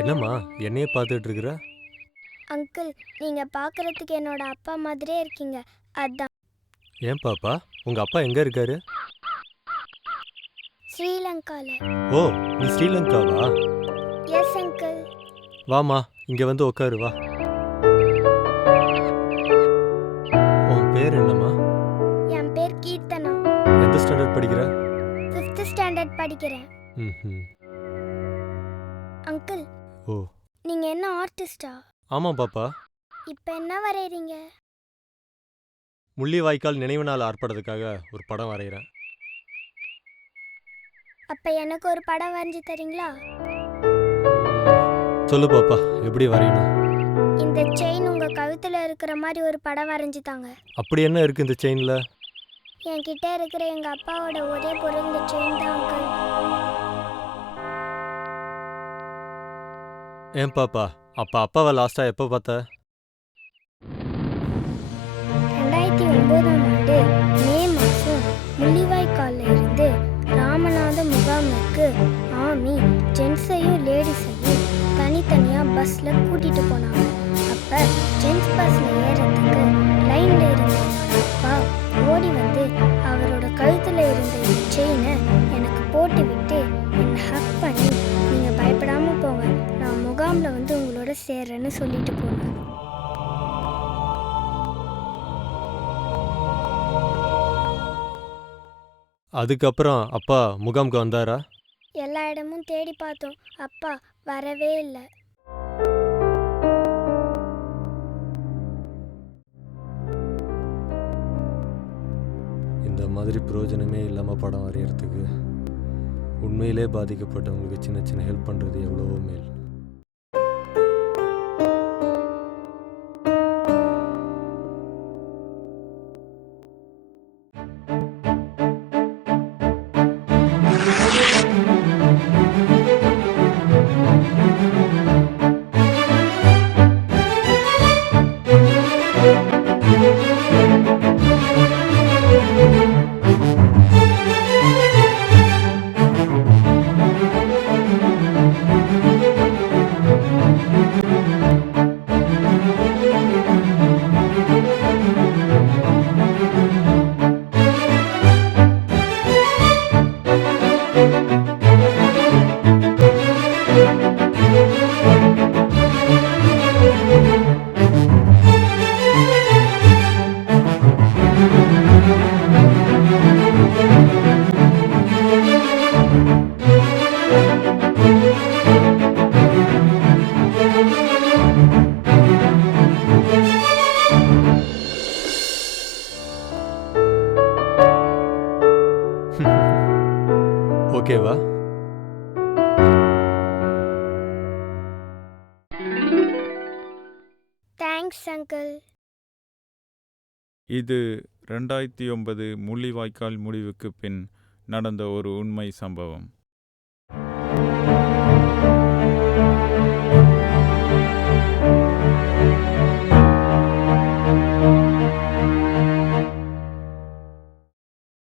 என்னம்மா என்னையே பார்த்துட்டு இருக்கிற? அங்கிள், நீங்க பார்க்கறதுக்கு என்னோட அப்பா மாதிரியே இருக்கீங்க. அதான். ஏன் பாப்பா, உங்க அப்பா எங்க இருக்காரு? ஸ்ரீலங்கால. ஓ, நீ ஸ்ரீலங்காவா? Yes uncle. வாமா, இங்க வந்து உட்காரு வா. உன் பேர் என்னம்மா? என் பேர் கீர்த்தனா. எந்த ஸ்டாண்டர்ட் படிக்கிற? 5th ஸ்டாண்டர்ட் படிக்கிறேன். ம். அங்கிள், ஓ, நீங்க என்ன ஆர்டிஸ்டா? ஆமாம் பாப்பா. இப்போ என்ன வரையறீங்க? முள்ளிவாய்க்கால் நினைவு நாள் ஆர்ப்பாட்டத்துக்காக ஒரு படம் வரைகிறேன். அப்ப எனக்கு ஒரு படம் வரைஞ்சி தரீங்களா? சொல்லு பாப்பா, எப்படி வரையணும்? இந்த செயின் உங்க கழுத்துல இருக்கிற மாதிரி ஒரு படம் வரைஞ்சி தாங்க. அப்படி என்ன இருக்கு இந்த செயின்ல? என்கிட்ட இருக்கிற எங்க அப்பாவோட ஒரே பொருள் இந்த செயின் தான் அங்கிள். ஏன் பாப்பா, அப்ப அப்பாவை லாஸ்டா எப்போ பார்த்த? 2009ஆம் ஆண்டு மே மாதம் முள்ளிவாய்க்காலில் இருந்து ராமநாத முகாமுக்கு ஆமி ஜென்ஸையும் லேடிஸையும் தனித்தனியாக பஸ்ஸில் கூட்டிகிட்டு போனாங்க. அப்போ ஜென்ஸ் பஸ்ஸில் ஏறத்துக்கு லைனில் இருந்த என்னோட அப்பா ஓடி வந்து அவரோட கழுத்தில் இருந்த இந்த செயினை எனக்கு போட்டு விட்டு என்னை ஹக் பண்ணி, நீங்கள் பயப்படாமல் போங்க, நான் முகாமில் வந்து உங்களோட சேர்றேன்னு சொல்லிட்டு போனேன். அதுக்கப்புறம் அப்பா முகாமுக்கு வந்தாரா? எல்லா இடமும் தேடி பார்த்தோம், அப்பா வரவே இல்லை. இந்த மாதிரி பிரயோஜனமே இல்லாமல் படம் வரைகிறதுக்கு உண்மையிலே பாதிக்கப்பட்டவங்களுக்கு சின்ன சின்ன ஹெல்ப் பண்ணுறது எவ்வளவோ மேல். ஓகேவா? Thanks uncle. இது 2009 முள்ளிவாய்க்கால் முடிவுக்கு பின் நடந்த ஒரு உண்மை சம்பவம்.